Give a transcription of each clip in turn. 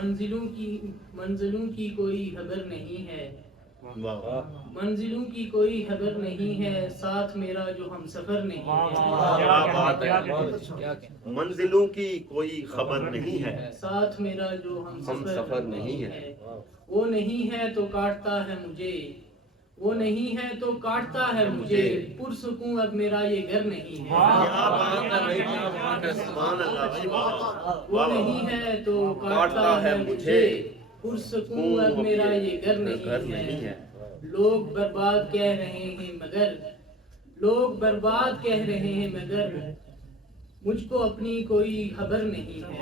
منزلوں کی کوئی خبر نہیں ہے، منزلوں کی کوئی خبر نہیں ہے، ساتھ میرا جو ہمسفر نہیں ہے، منزلوں کی کوئی خبر نہیں ہے، ساتھ میرا جو ہمسفر نہیں ہے، وہ نہیں ہے تو کاٹتا ہے مجھے، وہ نہیں ہے تو کاٹتا ہے مجھے، پرسکوں اب میرا یہ گھر نہیں ہے، وہ نہیں ہے تو کاٹتا ہے مجھے، پرسکوں اب میرا یہ گھر نہیں ہے، لوگ برباد کہہ رہے ہیں مگر، لوگ برباد کہہ رہے ہیں مگر مجھ کو اپنی کوئی خبر نہیں ہے،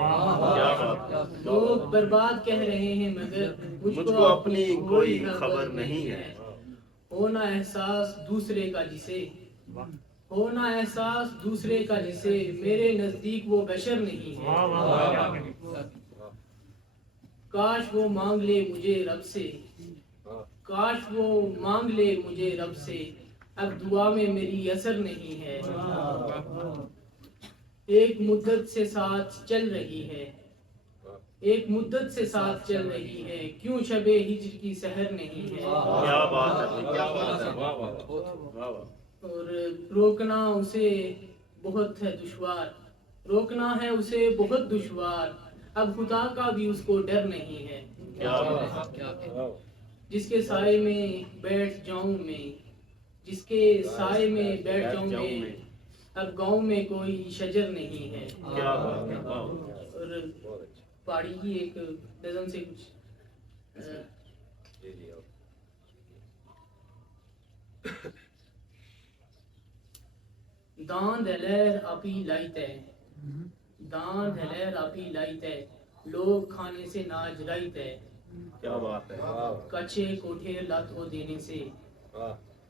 لوگ برباد کہہ رہے ہیں مگر مجھ کو اپنی کوئی خبر نہیں ہے، ہونا احساس دوسرے کا جسے، ہونا احساس دوسرے کا جسے، میرے نزدیک وہ بشر نہیں ہے، کاش وہ مانگ لے مجھے رب سے، کاش وہ مانگ لے مجھے رب سے، اب دعا میں میری اثر نہیں ہے، ایک مدت سے ساتھ چل رہی ہے، ایک مدت سے ساتھ چل رہی ہے، کیوں شب ہجر کی سحر نہیں ہے، کیا بات ہے، کیا بات ہے، اور روکنا اسے بہت ہے دشوار، روکنا ہے اسے بہت دشوار، اب خدا کا بھی اس کو ڈر نہیں ہے، جس کے سائے میں بیٹھ جاؤں میں، جس کے سائے میں بیٹھ جاؤں میں، اب گاؤں میں کوئی شجر نہیں ہے، کیا بات ہے، اور پہاڑی کی ایک نظم سے کچھ دان دلیر آپی لائتے، دان دلیر آپی لائتے، لوگ کھانے سے ناج رائتے، کیا بات ہے، کچے کوٹھے لت ہو دینے سے،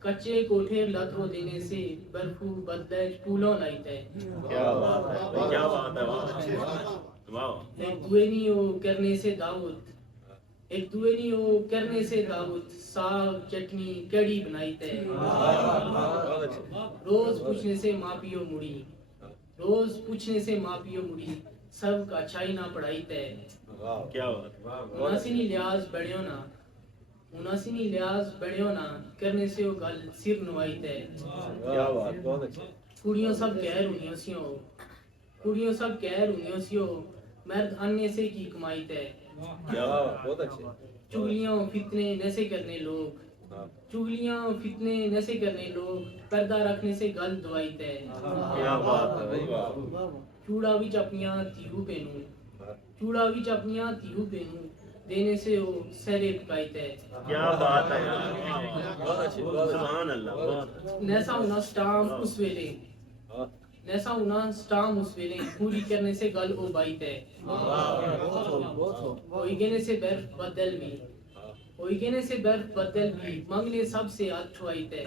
کچے کوٹھے لت ہو دینے سے، برفو بدلے پھولوں لائتے، کیا بات ہے، کیا بات ہے، ایک دوئنیو کرنے سے دعوت، ایک دوئنیو کرنے سے دعوت، ساگ چٹنی کڑی بنائی تے، روز پوچھنے سے ماں پیو مڑی، روز پوچھنے سے ماں پیو مڑی، سب کا اچھائی نہ پڑھائی تے، کیا بات، مناسنی لحاظ بڑھیو نا، مناسنی لحاظ بڑھیو نا، کرنے سے وہ گل سر نوائی تے، کیا بات، بہت اچھا، کڑیوں سب کہہ رہی سیوں، کڑیوں سب کہہ رہی سیوں، مرد آنے سے کی کمائی تے، کیا بات، بہت اچھا، چگلیاں فتنے نیسے کرنے لوگ، چگلیاں فتنے نیسے کرنے لوگ، پردہ رکھنے سے گل دوائی تے، کیا بات ہے، چوڑا وچ اپنیاں تیہو پینوں، چوڑا وچ اپنیاں تیہو پینوں، دینے سے وہ سہرے پکائی تے، کیا بات ہے، بہت اچھی، سبحان اللہ، نیسا ہونا سٹام اس ویلے، نیسا ہونا سٹام اس ویلے، پوری کرنے سے گل او بائی تے، ہوئی گنے سے برف بدل بھی، ہوئی گنے سے برف بدل بھی، منگلے سب سے ہاتھ ٹھوائی تے،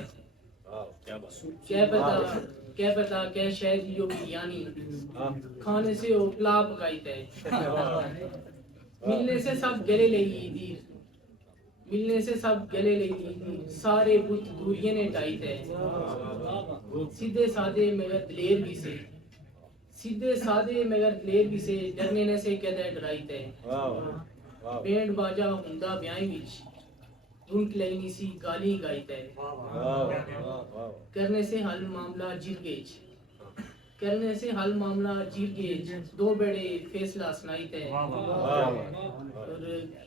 کیا پتا کہ شہدیوں بریانی، کھانے سے وہ پلا پکائی تے، ملنے سے سب گلے لئی دیر، ملنے سے سب گلے لئی دیر، سارے بت دوریے نے ڈائی تے، سیدھے سادے مگر دلیر بھی سے، سیدھے سادے مگر دلیر بھی سے، ڈرنے نے سے کہتے ڈرائی تے، بینڈ باجا ہوندا بیائیں وچ، دھنک لینی سی گالی گائی تے، کرنے سے حل معاملہ جر گیج، کرنے سے حل معاملہ جر گیج، دو بڑے فیصلہ سنائی تے، اور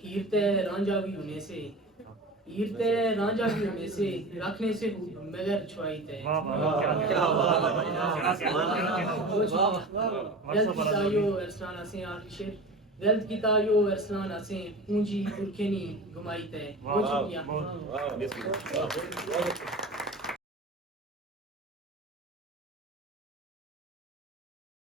ہیرتے رانجا بھی ہونے سے، ہیرتے رانجا بھی ہونے سے، رکھنے سے مگر چھوائی تے، غلط کتایو ارسلان اسیں آخری شیر، غلط کتایو ارسلان اسیں اونجی پرکھنی گمائی تے، وہ چکیا